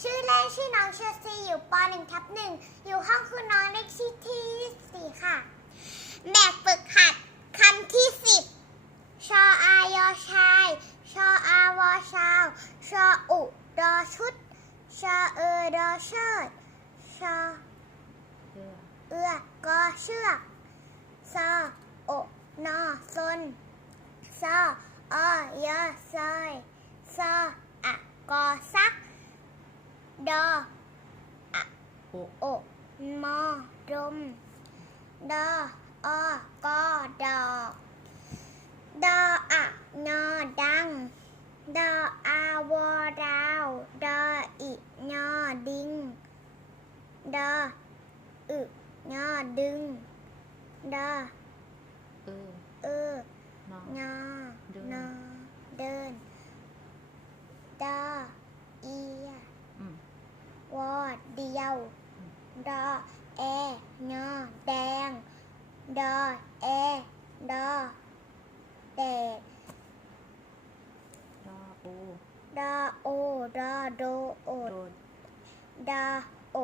ชื่อเล่นชื่อน้องเชอร์ซีอยู่ป .1 ทับหนึ่งอยู่ห้องคุณน้องเลขที่ที่สี่ค่ะ แบบฝึกหัดคำที่สิบชออายอชาย ชออาวอชาว ชออุดอชุด ชอเออดอเชิด ชอเชื่อเอื้อกอเชือกซอโอนอซนซออยอซอยซออะกอซักดอโอโออดมดออกกออะนอดังดออา đo. À, ồ mò rôm. Đo o co đò. Đo à nho đăng. Đo a wo rau đo ị nho đinh. Đo ự nho đưng. Đo ừ. ư nho nho đơn. Đo เดียว อืม ดอแอนอแดง ดอแอ ดอแดด ดอโอ ดอโอ ดอโดโอ โดน ดอโอ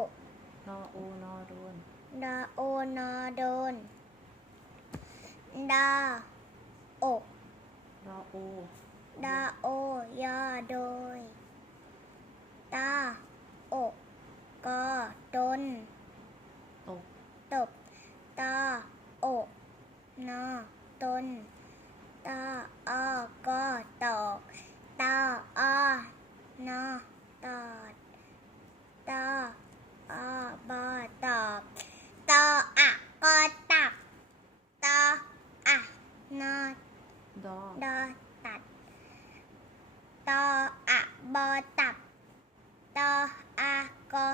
นอโอนอโดน ดอโอนอโดน ดอโอ ดอโอ ดอโอยอโดย ตกตบตาโอกนอตนตาออกอตอกตาออนอตอดตาอบอตอบตออะกอตักตออะนอดอดอตัดตออะบอตับตออากอ